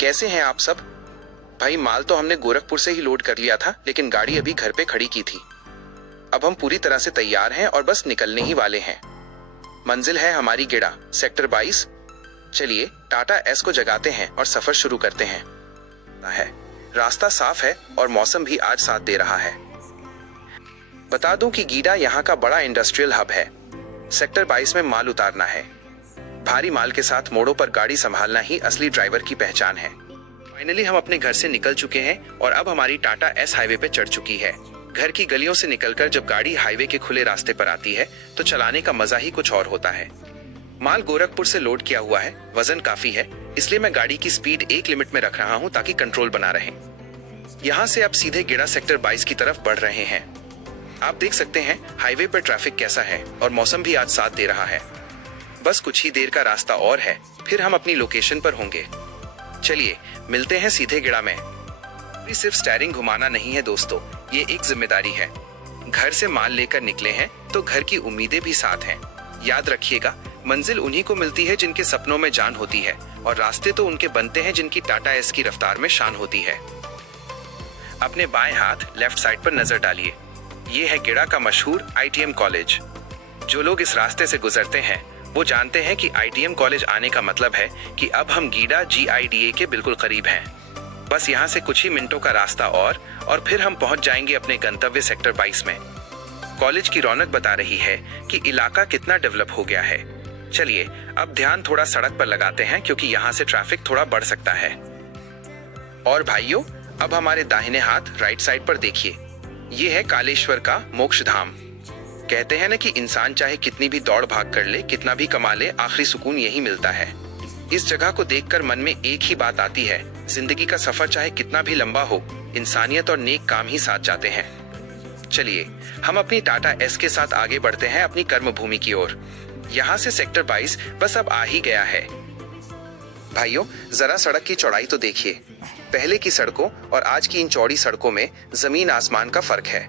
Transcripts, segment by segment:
कैसे हैं आप सब? भाई माल तो हमने गोरखपुर से ही लोड कर लिया था, लेकिन गाड़ी अभी घर पे खड़ी की थी। अब हम पूरी तरह से तैयार हैं और बस निकलने ही वाले हैं। मंजिल है हमारी गिड़ा, सेक्टर 22। चलिए टाटा एस को जगाते हैं और सफर शुरू करते हैं। रास्ता साफ है और मौसम भी आज साथ दे रहा है। बता दूं कि गीडा यहाँ का बड़ा इंडस्ट्रियल हब है। सेक्टर 22 में माल उतारना है। भारी माल के साथ मोड़ों पर गाड़ी संभालना ही असली ड्राइवर की पहचान है। फाइनली हम अपने घर से निकल चुके हैं और अब हमारी टाटा एस हाईवे पे चढ़ चुकी है। घर की गलियों से निकलकर जब गाड़ी हाईवे के खुले रास्ते पर आती है तो चलाने का मजा ही कुछ और होता है। माल गोरखपुर से लोड किया हुआ है, वजन काफी है, इसलिए मैं गाड़ी की स्पीड एक लिमिट में रख रहा हूँ ताकि कंट्रोल बना रहे। यहाँ से अब सीधे गिड़ा सेक्टर 22 की तरफ बढ़ रहे हैं। आप देख सकते हैं हाईवे पर ट्रैफिक कैसा है और मौसम भी आज साथ दे रहा है। बस कुछ ही देर का रास्ता और है, फिर हम अपनी लोकेशन पर होंगे। चलिए मिलते हैं सीधे गिड़ा में। सिर्फ स्टीयरिंग घुमाना नहीं है दोस्तों, ये एक जिम्मेदारी है। घर से माल लेकर निकले हैं तो घर की उम्मीदें भी साथ हैं। याद रखिएगा, मंजिल उन्हीं को मिलती है जिनके सपनों में जान होती है, और रास्ते तो उनके बनते हैं जिनकी टाटा एस की रफ्तार में शान होती है। अपने बाएं हाथ लेफ्ट साइड पर नजर डालिए। ये है गिड़ा का मशहूर ITM कॉलेज। जो लोग इस रास्ते से गुजरते हैं वो जानते हैं कि ITM कॉलेज आने का मतलब है कि अब हम गीडा GIDA के बिल्कुल करीब हैं। बस यहाँ से कुछ ही मिनटों का रास्ता और फिर हम पहुंच जाएंगे अपने गंतव्य सेक्टर 22 में। कॉलेज की रौनक बता रही है कि इलाका कितना डेवलप हो गया है। चलिए अब ध्यान थोड़ा सड़क पर लगाते हैं क्योंकि यहाँ से ट्रैफिक थोड़ा बढ़ सकता है। और भाइयों, अब हमारे दाहिने हाथ राइट साइड पर देखिए, ये है कालेश्वर का मोक्ष धाम। कहते हैं ना कि इंसान चाहे कितनी भी दौड़ भाग कर ले, कितना भी कमा ले, आखिरी सुकून यही मिलता है। इस जगह को देखकर मन में एक ही बात आती है, जिंदगी का सफर चाहे कितना भी लंबा हो, इंसानियत और नेक काम ही साथ जाते हैं। चलिए हम अपनी टाटा एस के साथ आगे बढ़ते हैं अपनी कर्म भूमि की ओर। यहाँ से सेक्टर 22 बस अब आ ही गया है। भाइयों, जरा सड़क की चौड़ाई तो देखिए। पहले की सड़कों और आज की इन चौड़ी सड़कों में जमीन आसमान का फर्क है।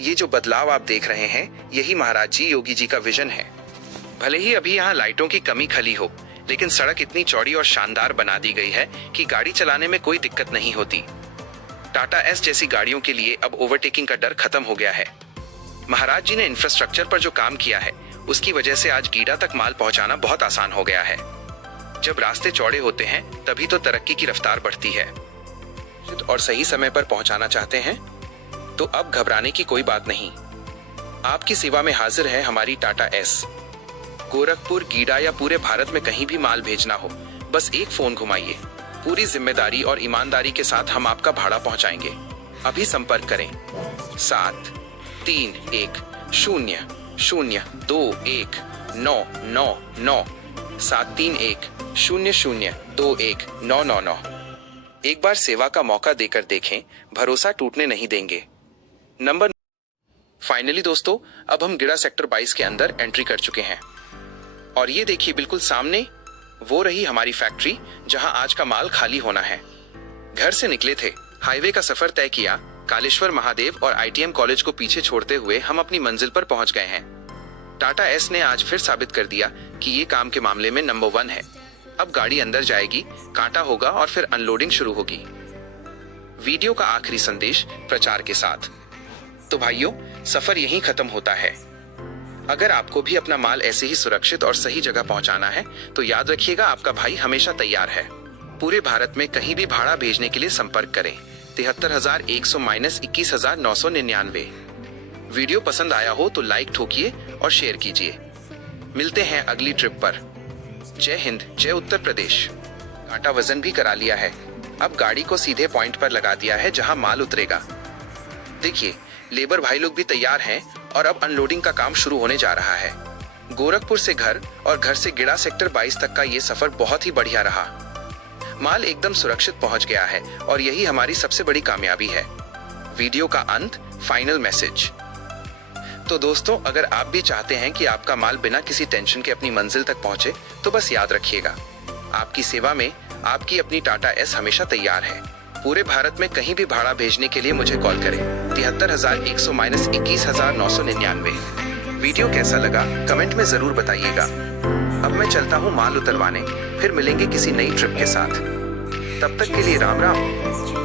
ये जो बदलाव आप देख रहे हैं, यही महाराज जी योगी जी का विजन है। भले ही अभी यहाँ लाइटों की कमी खली हो, लेकिन सड़क इतनी चौड़ी और शानदार बना दी गई है कि गाड़ी चलाने में कोई दिक्कत नहीं होती। टाटा एस जैसी गाड़ियों के लिए अब ओवरटेकिंग का डर खत्म हो गया है। महाराज जी ने इंफ्रास्ट्रक्चर पर जो काम किया है, उसकी वजह से आज गीडा तक माल पहुंचाना बहुत आसान हो गया है। जब रास्ते चौड़े होते हैं तभी तो तरक्की की रफ्तार बढ़ती है। और सही समय पर पहुंचाना चाहते हैं तो अब घबराने की कोई बात नहीं। आपकी सेवा में हाजिर है हमारी टाटा एस। गोरखपुर, गीडा या पूरे भारत में कहीं भी माल भेजना हो, बस एक फोन घुमाइए। पूरी जिम्मेदारी और ईमानदारी के साथ हम आपका भाड़ा पहुंचाएंगे। अभी संपर्क करें 7310021999 7310021999। एक बार सेवा का मौका देकर देखें, भरोसा टूटने नहीं देंगे। नंबर। फाइनली दोस्तों, अब हम गिड़ा सेक्टर 22 के अंदर एंट्री कर चुके हैं और ये देखिए बिल्कुल सामने वो रही हमारी फैक्ट्री जहां आज का माल खाली होना है। घर से निकले थे, हाईवे का सफर तय किया, कालेश्वर महादेव और ITM कॉलेज को पीछे छोड़ते हुए हम अपनी मंजिल पर पहुंच गए हैं। टाटा एस ने आज फिर साबित कर दिया कि ये काम के मामले में नंबर 1 है। अब गाड़ी अंदर जाएगी, कांटा होगा और फिर अनलोडिंग शुरू होगी। वीडियो का आखिरी संदेश प्रचार के साथ। तो भाइयों, सफर यहीं खत्म होता है। अगर आपको भी अपना माल ऐसे ही सुरक्षित और सही जगह पहुंचाना है तो याद रखिएगा, आपका भाई हमेशा तैयार है। पूरे भारत में कहीं भी भाड़ा भेजने के लिए संपर्क करें 73,100 - 21,999। वीडियो पसंद आया हो तो लाइक ठोकिए और शेयर कीजिए। मिलते हैं अगली ट्रिप पर। जय हिंद, जय उत्तर प्रदेश। कांटा वजन भी करा लिया है। अब गाड़ी को सीधे पॉइंट पर लगा दिया है जहां माल उतरेगा। देखिए लेबर भाई लोग भी तैयार हैं और अब अनलोडिंग का काम शुरू होने जा रहा है। गोरखपुर से घर और घर से गिड़ा सेक्टर 22 तक का ये सफर बहुत ही बढ़िया रहा। माल एकदम सुरक्षित पहुंच गया है और यही हमारी सबसे बड़ी कामयाबी है। वीडियो का अंत, फाइनल मैसेज। तो दोस्तों, अगर आप भी चाहते हैं कि आपका माल बिना किसी टेंशन के अपनी मंजिल तक पहुंचे तो बस याद रखिएगा, आपकी सेवा में आपकी अपनी टाटा एस हमेशा तैयार है। पूरे भारत में कहीं भी भाड़ा भेजने के लिए मुझे कॉल करें 73,100 - 21,999। वीडियो कैसा लगा कमेंट में जरूर बताइएगा। अब मैं चलता हूँ माल उतरवाने, फिर मिलेंगे किसी नई ट्रिप के साथ। तब तक के लिए राम राम।